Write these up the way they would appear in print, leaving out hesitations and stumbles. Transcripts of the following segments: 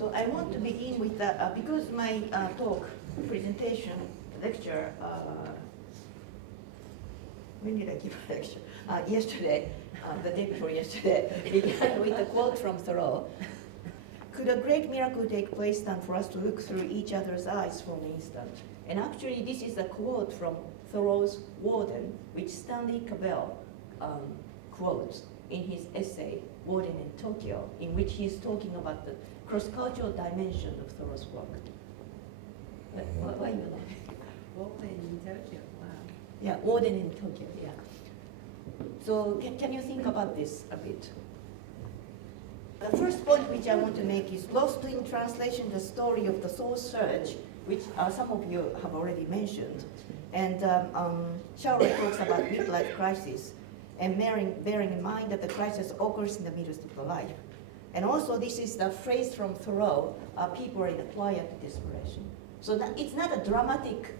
So I want to begin with because my presentation, lecture, when did I give a lecture? Yesterday, the day before yesterday, began with a quote from Thoreau. Could a great miracle take place than for us to look through each other's eyes for an instant? And actually, this is a quote from Thoreau's Warden, which Stanley Cavell quotes in his essay, Warden in Tokyo, in which he is talking about the cross-cultural dimension of Thoreau's work. Why are you laughing? Warden in Tokyo, wow. Yeah, Warden in Tokyo, yeah. So can you think about this a bit? The first point which I want to make is lost in translation, the story of the soul search, which some of you have already mentioned. And Charlotte talks about midlife crisis, and bearing in mind that the crisis occurs in the midst of the life. And also this is the phrase from Thoreau, people are in a quiet desperation. So that it's not a dramatic,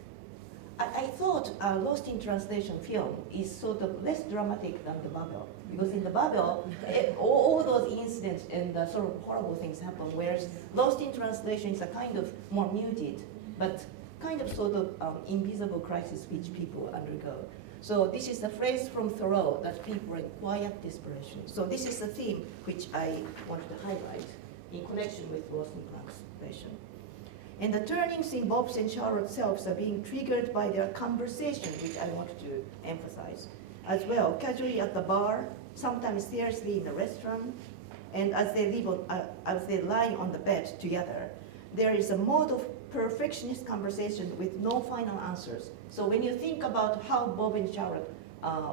I thought Lost in Translation film is sort of less dramatic than the Babel. Because in the Babel, all those incidents and sort of horrible things happen, whereas Lost in Translation is a kind of more muted, but kind of sort of invisible crisis which people undergo. So this is the phrase from Thoreau, that people are in quiet desperation. So this is the theme which I wanted to highlight in connection with Lost in Translation. And the turnings in Bob's and Charlotte's selves are being triggered by their conversation, which I wanted to emphasize as well. Casually at the bar, sometimes seriously in the restaurant, and as they lie on the bed together, there is a mode of perfectionist conversation with no final answers. So when you think about how Bob and Charlotte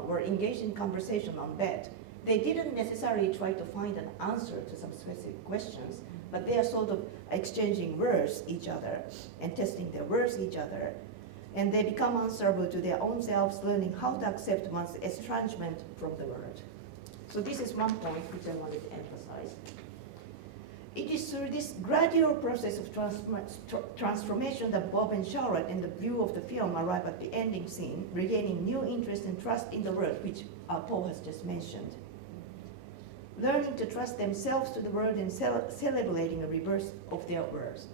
were engaged in conversation on bed, they didn't necessarily try to find an answer to some specific questions, but they are sort of exchanging words each other and testing their words each other. And they become answerable to their own selves, learning how to accept one's estrangement from the world. So this is one point which I wanted to emphasize. It is through this gradual process of transformation that Bob and Charlotte, in the view of the film, arrive at the ending scene, regaining new interest and trust in the world, which Paul has just mentioned. Learning to trust themselves to the world and celebrating a rebirth of their words.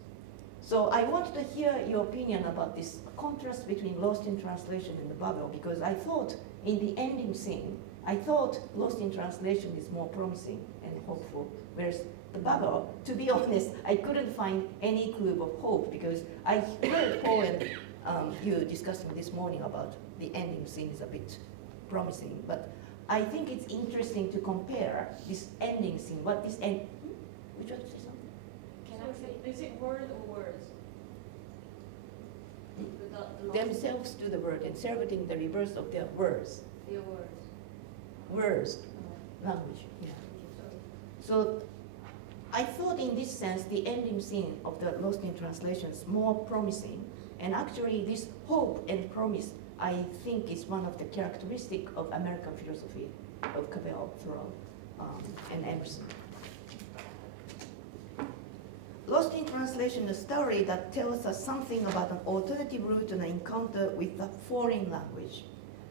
So I wanted to hear your opinion about this contrast between Lost in Translation and the Babel, because I thought in the ending scene, I thought Lost in Translation is more promising and hopeful, whereas the Babel, to be honest, I couldn't find any clue of hope, because I heard Paul and you discussing this morning about the ending scene is a bit promising, but I think it's interesting to compare this ending scene, what this end, would you like to say something? Can I say, is it word or words? Themselves to the word and celebrating the rebirth of their words. Their words. Words, language, yeah. So I thought in this sense the ending scene of the Lost in Translation is more promising, and actually this hope and promise I think is one of the characteristics of American philosophy of Cavell, Thoreau, and Emerson. Lost in Translation, a story that tells us something about an alternative route and an encounter with a foreign language.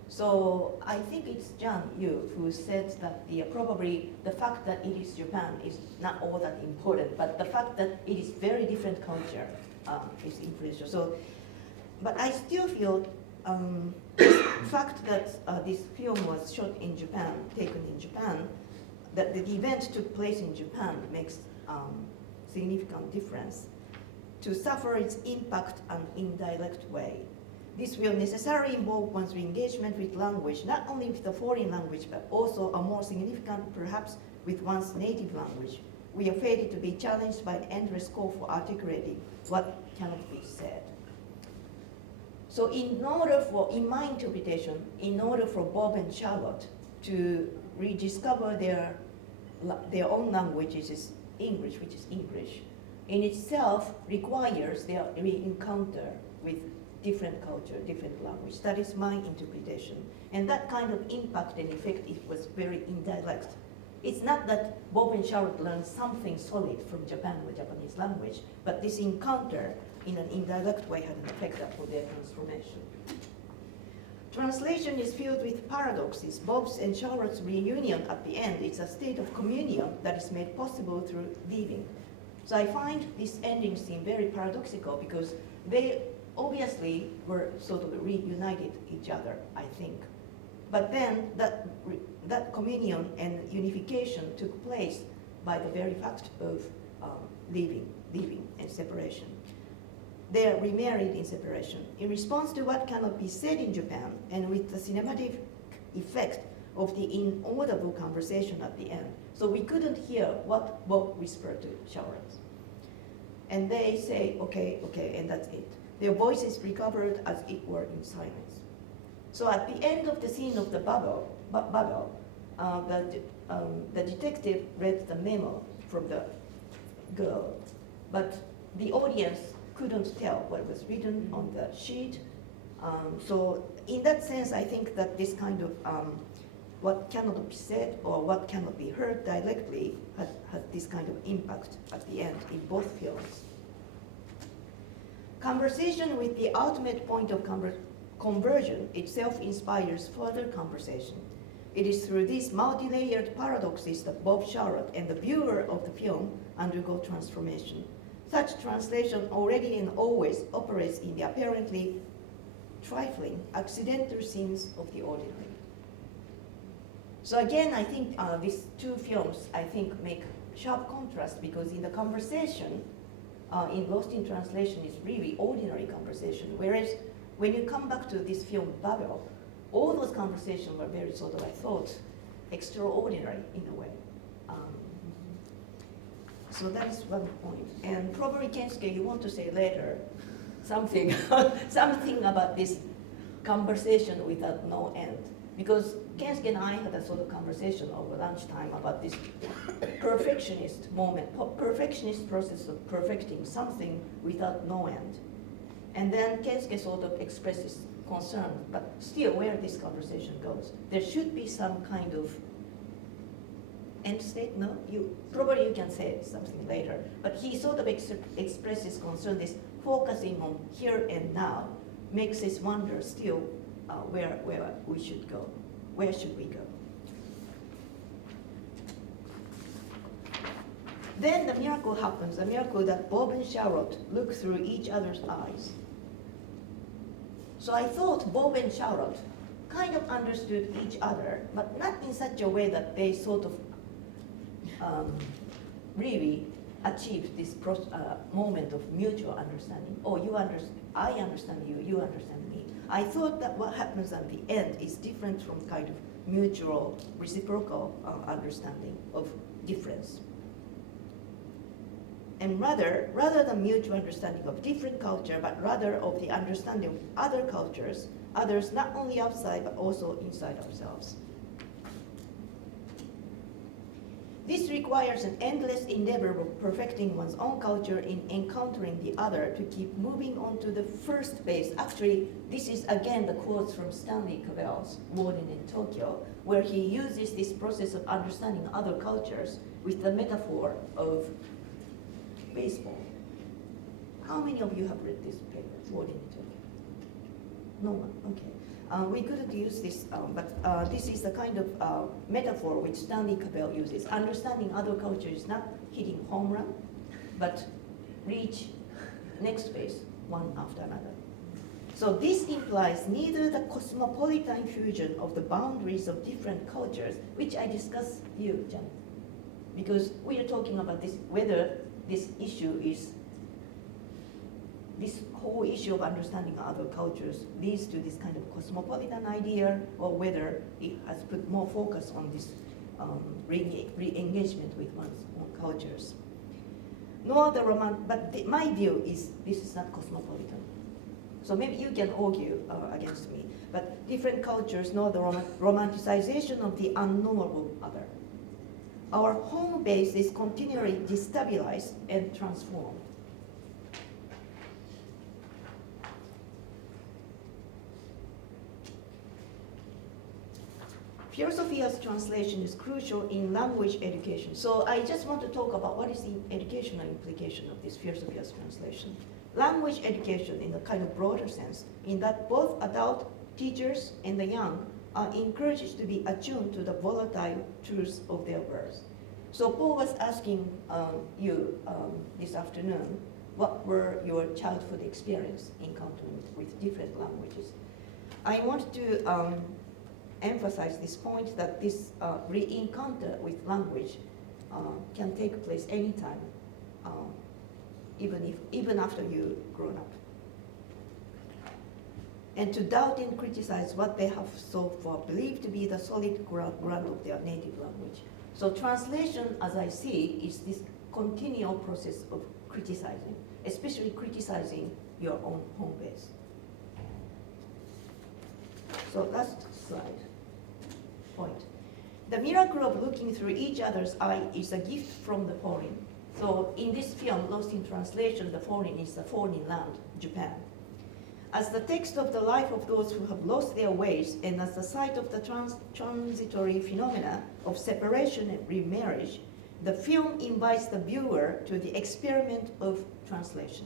So I think it's John Yu who said that probably the fact that it is Japan is not all that important, but the fact that it is very different culture is influential. So, but I still feel the fact that this film was shot in Japan, taken in Japan, that the event took place in Japan makes significant difference to suffer its impact in indirect way. This will necessarily involve one's engagement with language, not only with the foreign language, but also a more significant, perhaps, with one's native language. We are fated to be challenged by an endless call for articulating what cannot be said. So in my interpretation, in order for Bob and Charlotte to rediscover their own language, which is English, in itself requires their re-encounter with different culture, different language. That is my interpretation. And that kind of impact and effect, it was very indirect. It's not that Bob and Charlotte learned something solid from Japan or Japanese language, but this encounter in an indirect way had an effect upon their transformation. Translation is filled with paradoxes. Bob's and Charlotte's reunion at the end is a state of communion that is made possible through leaving. So I find this ending scene very paradoxical because they obviously were sort of reunited each other, I think. But then that communion and unification took place by the very fact of leaving and separation. They are remarried in separation. In response to what cannot be said in Japan, and with the cinematic effect of the inaudible conversation at the end. So we couldn't hear what Bob whispered to Charlotte. And they say, okay, okay, and that's it. Their voices recovered as it were in silence. So at the end of the scene of the bubble, the detective read the memo from the girl, but the audience couldn't tell what was written on the sheet. So in that sense, I think that this kind of what cannot be said or what cannot be heard directly had this kind of impact at the end in both films. Conversation with the ultimate point of conversion itself inspires further conversation. It is through these multi-layered paradoxes that both Charlotte and the viewer of the film undergo transformation. Such translation already and always operates in the apparently trifling, accidental scenes of the ordinary. So again, I think these two films, I think, make sharp contrast because in the conversation, in Lost in Translation is really ordinary conversation, whereas when you come back to this film, Babel, all those conversations were very sort of, I thought, extraordinary in a way. So that is one point. And probably Kensuke, you want to say later something, something about this conversation without no end. Because Kensuke and I had a sort of conversation over lunchtime about this perfectionist moment, perfectionist process of perfecting something without no end. And then Kensuke sort of expresses concern, but still where this conversation goes. There should be some kind of end state, no? Probably you can say something later, but he sort of expresses concern, this focusing on here and now makes us wonder still where we should go. Where should we go? Then the miracle happens, the miracle that Bob and Charlotte look through each other's eyes. So I thought Bob and Charlotte kind of understood each other, but not in such a way that they sort of really achieved this moment of mutual understanding. Oh, I understand you, you understand me. I thought that what happens at the end is different from kind of mutual, reciprocal understanding of difference. And rather than mutual understanding of different culture, but rather of the understanding of other cultures, others not only outside, but also inside ourselves. This requires an endless endeavor of perfecting one's own culture in encountering the other to keep moving on to the first base. Actually, this is again the quotes from Stanley Cavell's Warden in Tokyo, where he uses this process of understanding other cultures with the metaphor of baseball. How many of you have read this paper, Warden in Tokyo? No one, okay. We couldn't use this, but this is the kind of metaphor which Stanley Cavell uses. Understanding other cultures is not hitting home run, but reach next base one after another. So this implies neither the cosmopolitan fusion of the boundaries of different cultures, which I discussed with you, Janet, because we are talking about this, whether this issue is this whole issue of understanding other cultures leads to this kind of cosmopolitan idea, or whether it has put more focus on this re-engagement with one's own cultures. But my view is this is not cosmopolitan. So maybe you can argue against me, but different cultures know the romanticization of the unknowable other. Our home base is continually destabilized and transformed. Philosophia's translation is crucial in language education. So I just want to talk about what is the educational implication of this Philosophia's translation. Language education in a kind of broader sense, in that both adult teachers and the young are encouraged to be attuned to the volatile truths of their words. So Paul was asking you this afternoon, what were your childhood experience encountering with different languages? I want to emphasize this point that this re-encounter with language can take place anytime, even after you've grown up. And to doubt and criticize what they have so far believed to be the solid ground of their native language. So translation, as I see, is this continual process of criticizing, especially criticizing your own home base. So last slide, point. The miracle of looking through each other's eye is a gift from the foreign. So in this film, Lost in Translation, the foreign is the foreign land, Japan. As the text of the life of those who have lost their ways, and as the site of the transitory phenomena of separation and remarriage, the film invites the viewer to the experiment of translation.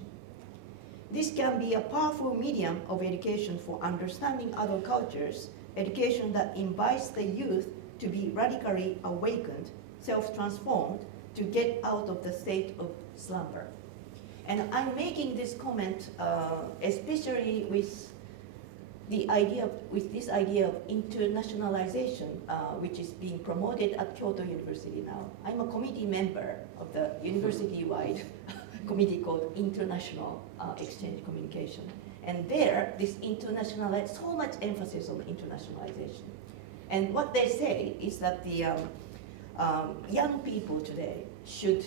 This can be a powerful medium of education for understanding other cultures, education that invites the youth to be radically awakened, self-transformed, to get out of the state of slumber. And I'm making this comment especially with this idea of internationalization, which is being promoted at Kyoto University now. I'm a committee member of the university-wide committee called International Exchange Communication. And there, so much emphasis on internationalization. And what they say is that the young people today should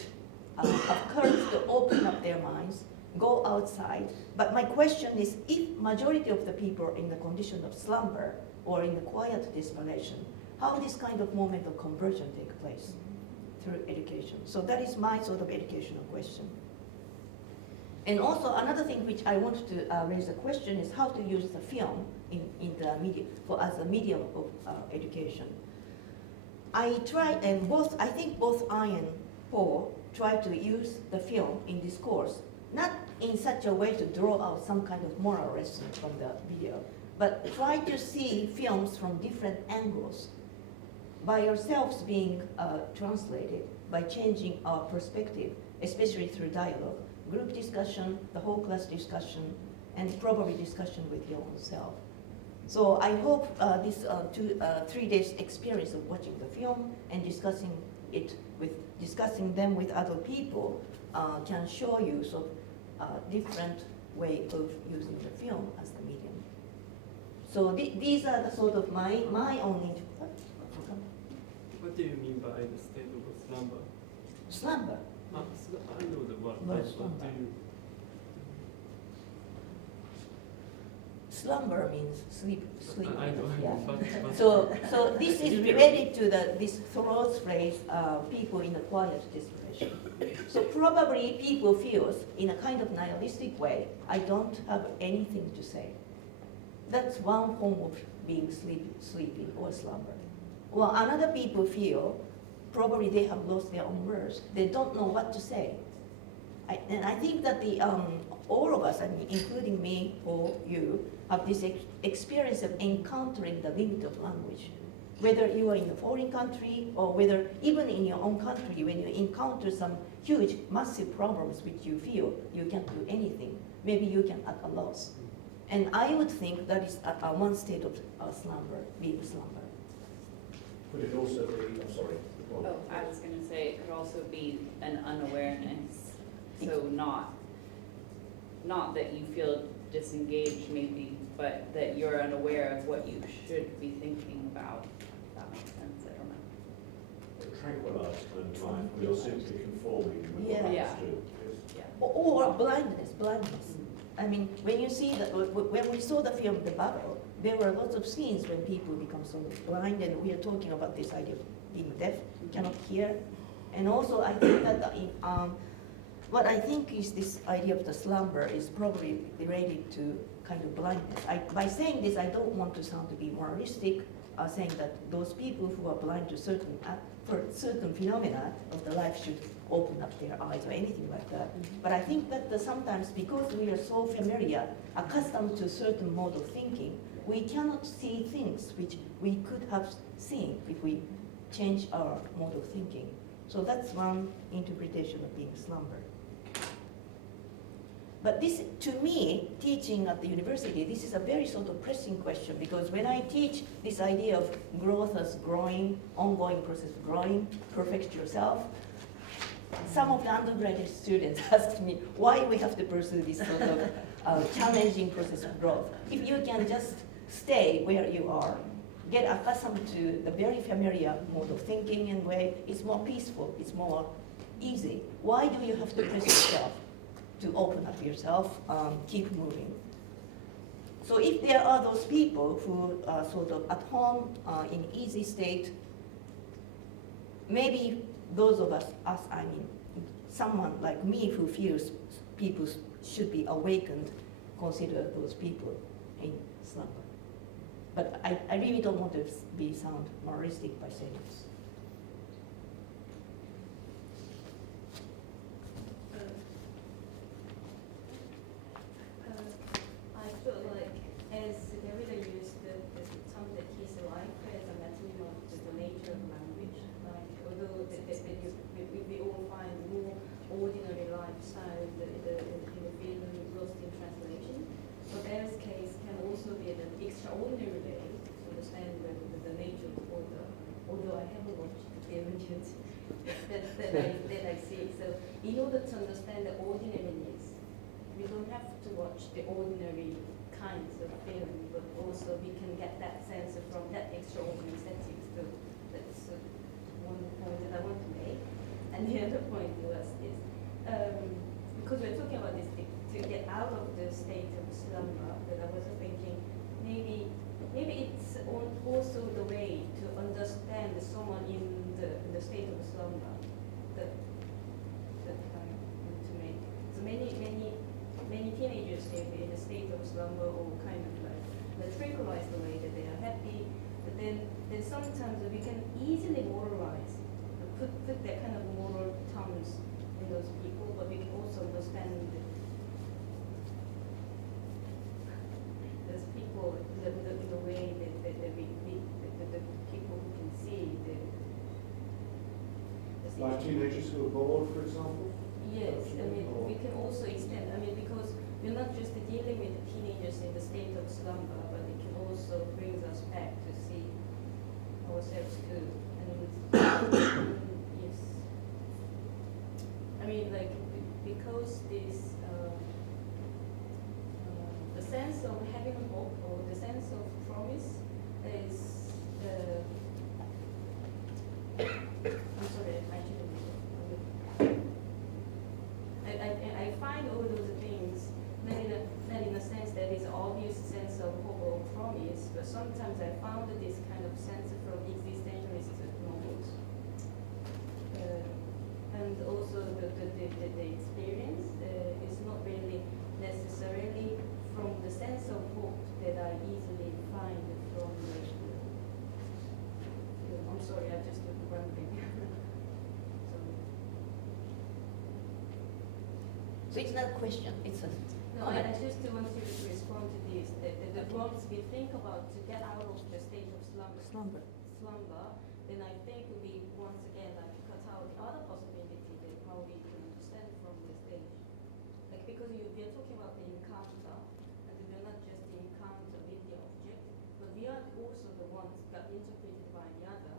have courage to open up their minds, go outside. But my question is, if majority of the people are in the condition of slumber or in the quiet desperation, how this kind of moment of conversion take place through education? So that is my sort of educational question. And also another thing which I want to raise a question is how to use the film in the media as a medium of education. I tried, and I think both I and Paul try to use the film in this course, not in such a way to draw out some kind of moral lesson from the video, but try to see films from different angles by yourselves being translated, by changing our perspective, especially through dialogue, group discussion, the whole class discussion, and probably discussion with your own self. So I hope this 3 days experience of watching the film and discussing them with other people can show you different way of using the film as the medium. So these are the sort of my own. What do you mean by the state of slumber? Slumber. I know the word. What But is what do you? Slumber means sleep. I know. Yeah. But So this is related to this Thoreau's phrase, people in a quiet desperation. So probably people feel in a kind of nihilistic way, I don't have anything to say. That's one form of being sleepy or slumber. Well, another people feel probably they have lost their own words. They don't know what to say. And I think that all of us, I mean, including me or you, have this experience of encountering the limit of language. Whether you are in a foreign country or whether even in your own country, when you encounter some huge, massive problems which you feel you can't do anything, maybe you can at a loss. And I would think that is one state of slumber, being slumber. Could it also be, I'm sorry. Oh, I was going to say it could also be an unawareness. So not that you feel disengaged maybe, but that you're unaware of what you should be thinking about. If that makes sense, I don't know. Tranquilized and mind, you're simply conforming with Yeah. what Yeah. others do. Yes. Yeah. Or blindness. I mean, when you see that, when we saw the film The Battle, there were lots of scenes when people become so blind, and we are talking about this idea of being deaf, cannot hear. And also, I think that what I think is this idea of the slumber is probably related to kind of blindness. By saying this, I don't want to sound to be moralistic, saying that those people who are blind to certain phenomena of the life should open up their eyes or anything like that. But I think that sometimes because we are so familiar, accustomed to a certain mode of thinking, we cannot see things which we could have seen if we change our mode of thinking. So that's one interpretation of being slumber. But this, to me, teaching at the university, this is a very sort of pressing question, because when I teach this idea of growth as growing, ongoing process of growing, perfect yourself, some of the undergraduate students asked me why we have to pursue this sort of challenging process of growth. If you can just stay where you are, get accustomed to the very familiar mode of thinking and way, it's more peaceful, it's more easy. Why do you have to press yourself to open up yourself, keep moving? So if there are those people who are sort of at home in easy state, maybe those of us, I mean, someone like me who feels people should be awakened, consider those people in slumber. But I really don't want to sound moralistic by saying this. I feel like as Derrida used the term that his life as a material of the nature of language, like although we all find more ordinary lifestyle in the film Lost in Translation, but Bear's case can also be an extraordinary way to understand the nature of order, although I haven't watched the film yet, that I see. So in order to understand the ordinariness, we don't have to watch the ordinary kinds of film, but also we can get that sense from that extraordinary settings too. That's one point that I want to make. And the other point was this, because we're talking about this to get out of the state of slumber, that I was thinking maybe it's also the way to understand someone in the state of slumber that I want to make. So many teenagers may be in a state of slumber or kind of like trivialize the way that they are happy, but then sometimes we can easily moralize, put that kind of moral terms in those people, but we can also understand those people in the way that the people who can see the Like teenagers who are bored, for example? Yes, I mean, we can also extend, I mean, because we're not just dealing with the teenagers in the state of slumber, but it can also bring us back to see ourselves too. And yes, I mean, like, because this, the sense of having hope or the sense of promise is, I'm sorry, I shouldn't. I find all those things not in a sense that is obvious sense of hope or promise, but sometimes I found this kind of sense from existentialist novels. And also the experience is not really necessarily from the sense of hope that I easily find from the I'm sorry, I just took one thing. So it's not a question, it's a No, I comment. just want you to respond to this, that once we think about to get out of the state of slumber, then I think we once again like cut out the other possibility that how we can understand from the stage. Like because we are talking about the encounter, and we are not just the encounter with the object, but we are also the ones got interpreted by the other.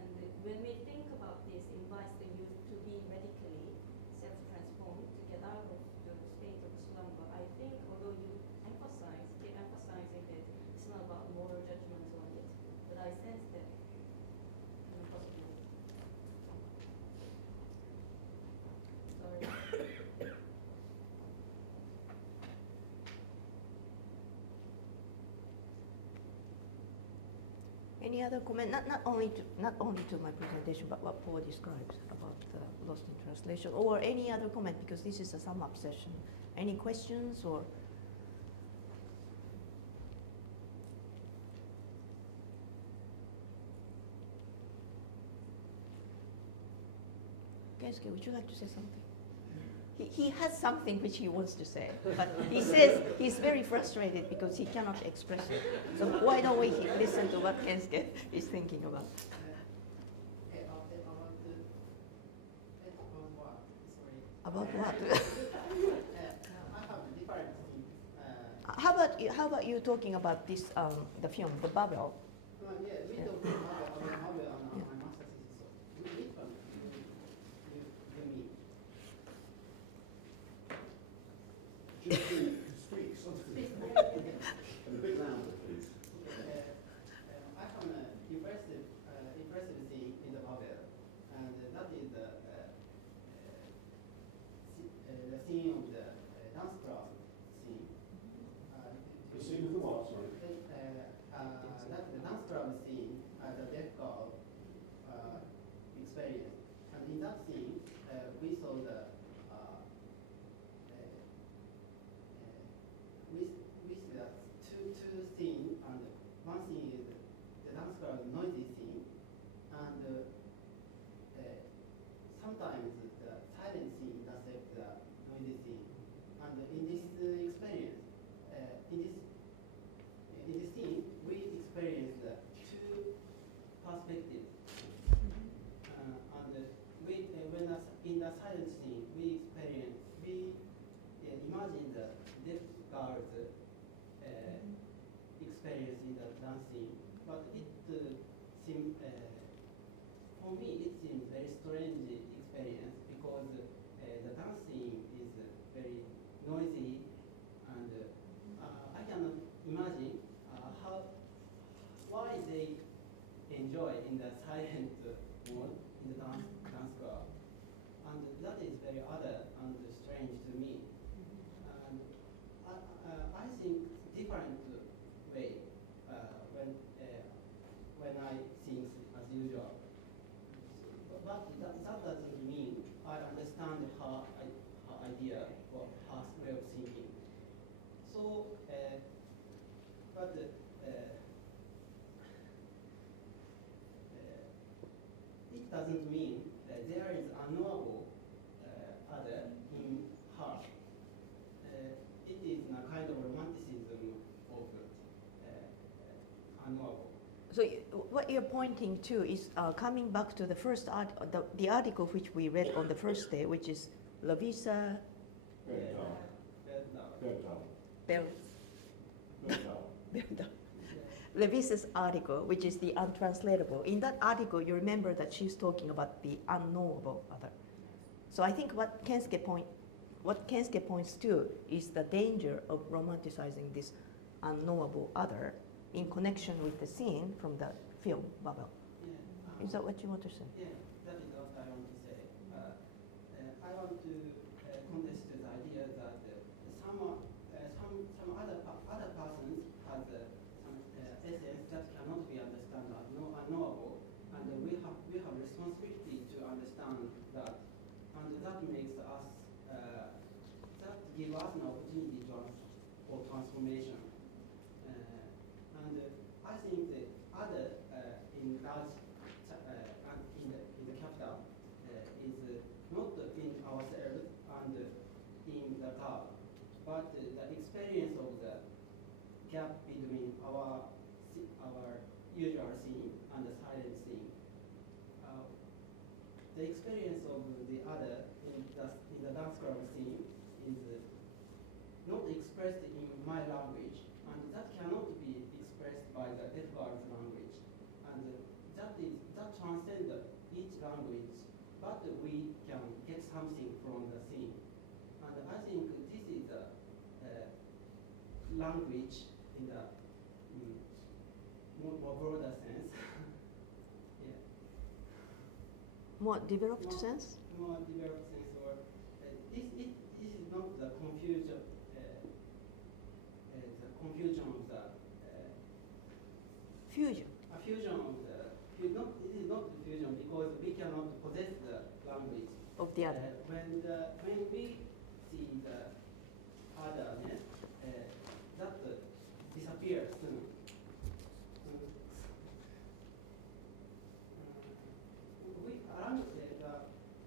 And when we think about this, invites the youth to be radically self-transformed to get out of the state of slumber. I think although you keep emphasizing that it's not about moral judgments on it, but I sense that possible. Sorry. Any other comment? Not only to my presentation, but what Paul describes about Lost in Translation, or any other comment, because this is a sum-up session. Any questions or? Kensuke, would you like to say something? He has something which he wants to say, but he says he's very frustrated because he cannot express it. So why don't we listen to what Kensuke is thinking about? About what? I have different things. How about you talking about this the film, the Babel? Yeah, we talk about Marvel on my master thesis. So which one you mean? Just speak something. And a bit louder, please. I have an impressive thing in the Marvel, and that is the scene of the dance club scene. The scene of the what, sorry? That's the dance club scene, the deaf girl experience. And in that scene, we saw the we see that two scenes, and one scene is the dance club noisy scene, and sometimes the silent scene accepts the noisy scene. And in this experience, in this scene, we experience the two perspectives. And we, in the silent scene, we imagine the deaf girl's experience in the dancing, but it seems, for me, it seems very strange experience because the dancing is very noisy, and I cannot imagine why they enjoy in the silent mode in the dance club, and that is very other and strange to me. And I think different way when I think as usual. But that doesn't mean I understand her idea or her way of thinking. So, but it doesn't mean that there is unknowable other in her. It is a kind of romanticism of unknowable. So what you're pointing to is coming back to the first the article which we read on the first day, which is Lavisa Levisa's article, which is the untranslatable. In that article, you remember that she's talking about the unknowable other. So I think what Kensuke points to is the danger of romanticizing this unknowable other in connection with the scene from the film Babel. Yeah, Is that what you want to say? Yeah, that is what I want to say. I want to contest the idea that some other persons has some essence that cannot be understood as unknowable, and we have responsibility to understand that, and that makes us that give us an opportunity for transformation. And I think the other in large in the capital is not in ourselves and in the car, but the experience of the gap between our usual scene and the silent scene. The experience of the other in the dance club scene is not expressed in my language, and that cannot be expressed by the deaf girl's language, and that transcends each language, but we can get something from the scene. And I think this is the language in the more broader sense. Yeah. More developed sense? More developed sense, or this is not the confusion. The confusion of the Fusion. a fusion of the. It is not the fusion because we cannot possess the language Of the other. When we see the otherness, that disappears soon.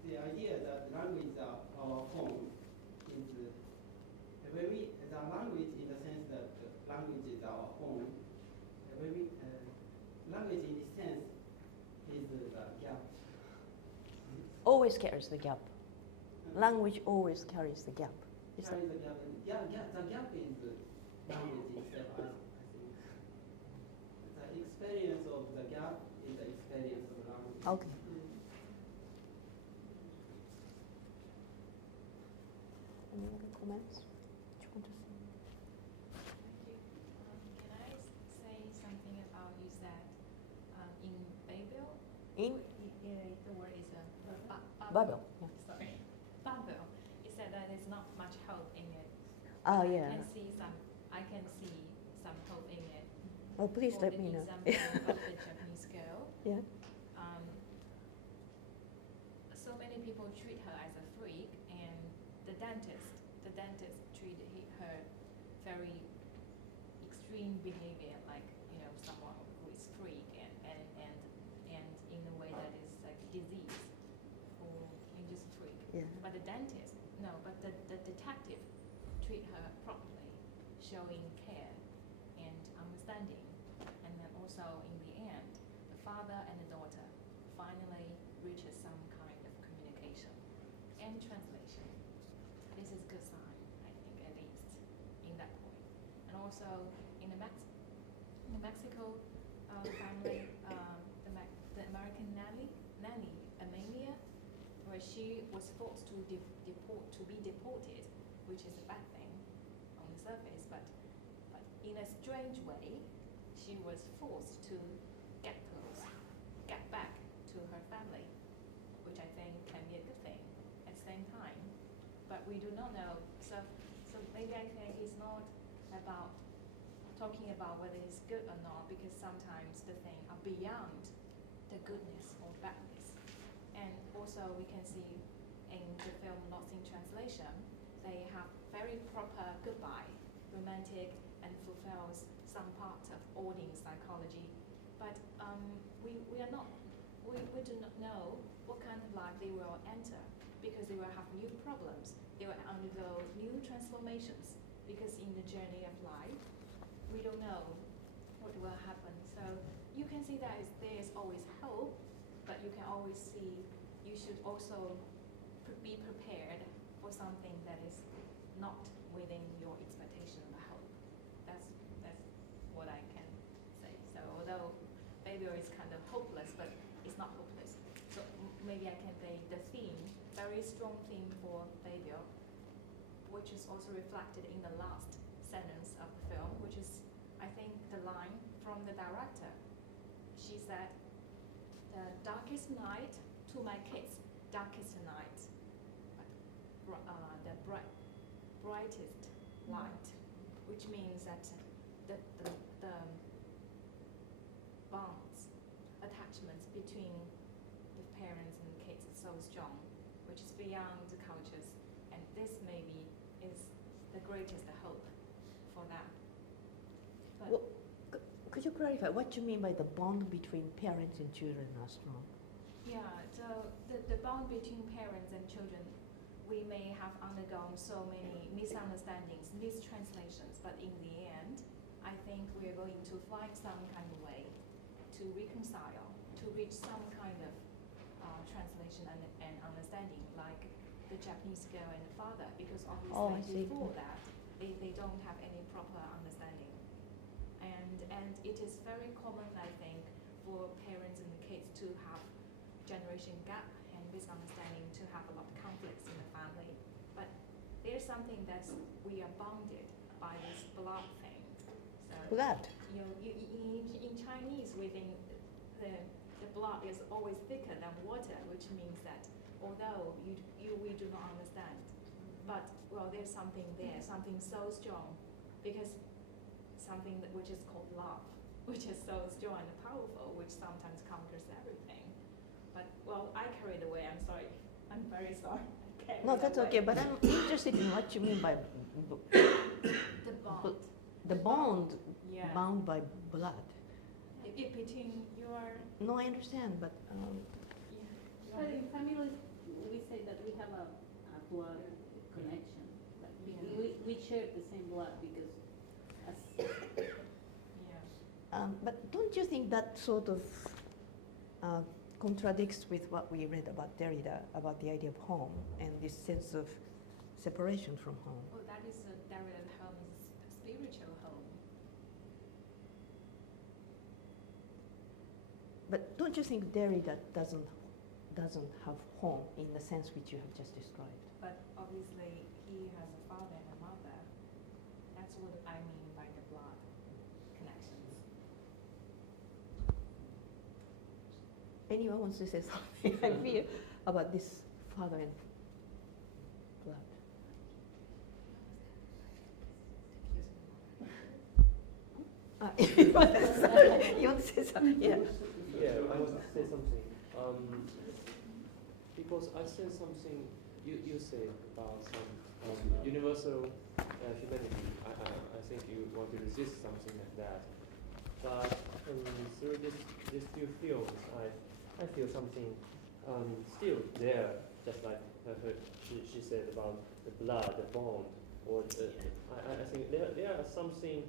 The idea that language is our home is when we the language in the sense that language is our home. When we language in this sense is the gap. Always carries the gap. language always carries the gap. Is that- carry the gap. The gap is the language itself, I think. The experience of the gap is the experience of language. Okay. Any other comments? Do you want to say? Thank you. Can I say something about you said in Babel? In The word is Babel. Yeah. Sorry, Babel. You said that there's not much hope in it. Oh yeah. I can see some hope in it. Oh, please For let the me know. example of the Japanese girl. Yeah. So many people treat her as a freak, and the dentist treated her very extreme behavior, like someone who is freak and in a way that is like disease, or you're just freak. Yeah. But the dentist, no, but the detective treat her properly, showing care and understanding, and then also in the end, the father and the daughter finally reaches some kind of communication and translation. This is a good sign, I think, at least in that point. And also in the Mexico family, the American nanny, Amelia, where she was forced to be deported, which is a bad thing on the surface, but in a strange way, she was forced to get back to her family, which I think can be a good thing at the same time. But we do not know. So maybe I think it's not about talking about whether it's good or not, because sometimes the things are beyond the goodness or badness. And also we can see in the film Lost in Translation, they have very proper goodbye, romantic, and fulfills some part of audience psychology. But we do not know what kind of life they will enter, because they will have new problems. They will undergo new transformations, because in the journey of life, we don't know what will happen. So you can see that there is always hope, but you can always see you should also be prepared for something that is not within your expectation of hope. That's what I can say. So although Babel is kind of hopeless, but it's not hopeless. So maybe I can say the theme, very strong theme for Babel, which is also reflected in the last sentence of the film, which is, I think, the line from the director. She said, "The darkest night to my kids, darkest night, but the brightest light," which means that the bonds, attachments between the parents and the kids is so strong, which is beyond the cultures, and this maybe is the greatest hope for them. But Well, could you clarify what you mean by the bond between parents and children are strong? yeah, so the bond between parents and children, we may have undergone so many misunderstandings, mistranslations, but in the end, I think we are going to find some kind of way to reconcile, to reach some kind of translation and understanding, like the Japanese girl and the father, because I obviously see. before that, they don't have any proper understanding. And it is very common, I think, for parents and the kids to have generation gap and misunderstanding, to have a lot of conflicts in the family. But there's something that we are bonded by this blood thing. So, Blood. in Chinese, within the blood is always thicker than water, which means that although we do not understand, but well, there's something there, something so strong, because something which is called love, which is so strong and powerful, which sometimes conquers everything. But well, I carried away. I'm sorry. I'm very sorry. I carried No, that's away. okay, but I'm interested in what you mean by The bond. the bond Yeah. bound by blood. Between your No, I understand, but But in families, we say that we have a blood connection. Like we share the same blood because as yeah. but don't you think that sort of contradicts with what we read about Derrida, about the idea of home and this sense of separation from home. Well, that is a Derrida home is a spiritual home. But don't you think Derrida doesn't have home in the sense which you have just described? But obviously, he has a father and a mother. That's what I mean by the blood connections. Anyone wants to say something? I feel about this father and blood. You want to say something? Yeah. Yeah, I want to say something. Because I said something you said about some universal humanity. I think you want to resist something like that. But through these two films, I feel something still there, just like she said about the blood, the bond, or I think there are something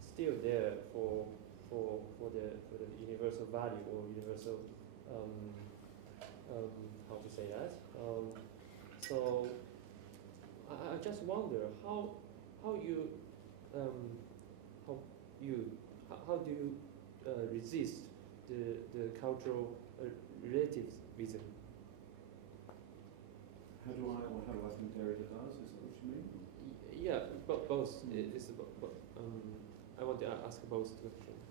still there for the universal value or universal how to say that. So I just wonder how do you resist the cultural relativism? How do I think Derrida does? Is that what you mean? Yeah, both. It's I want to ask both questions.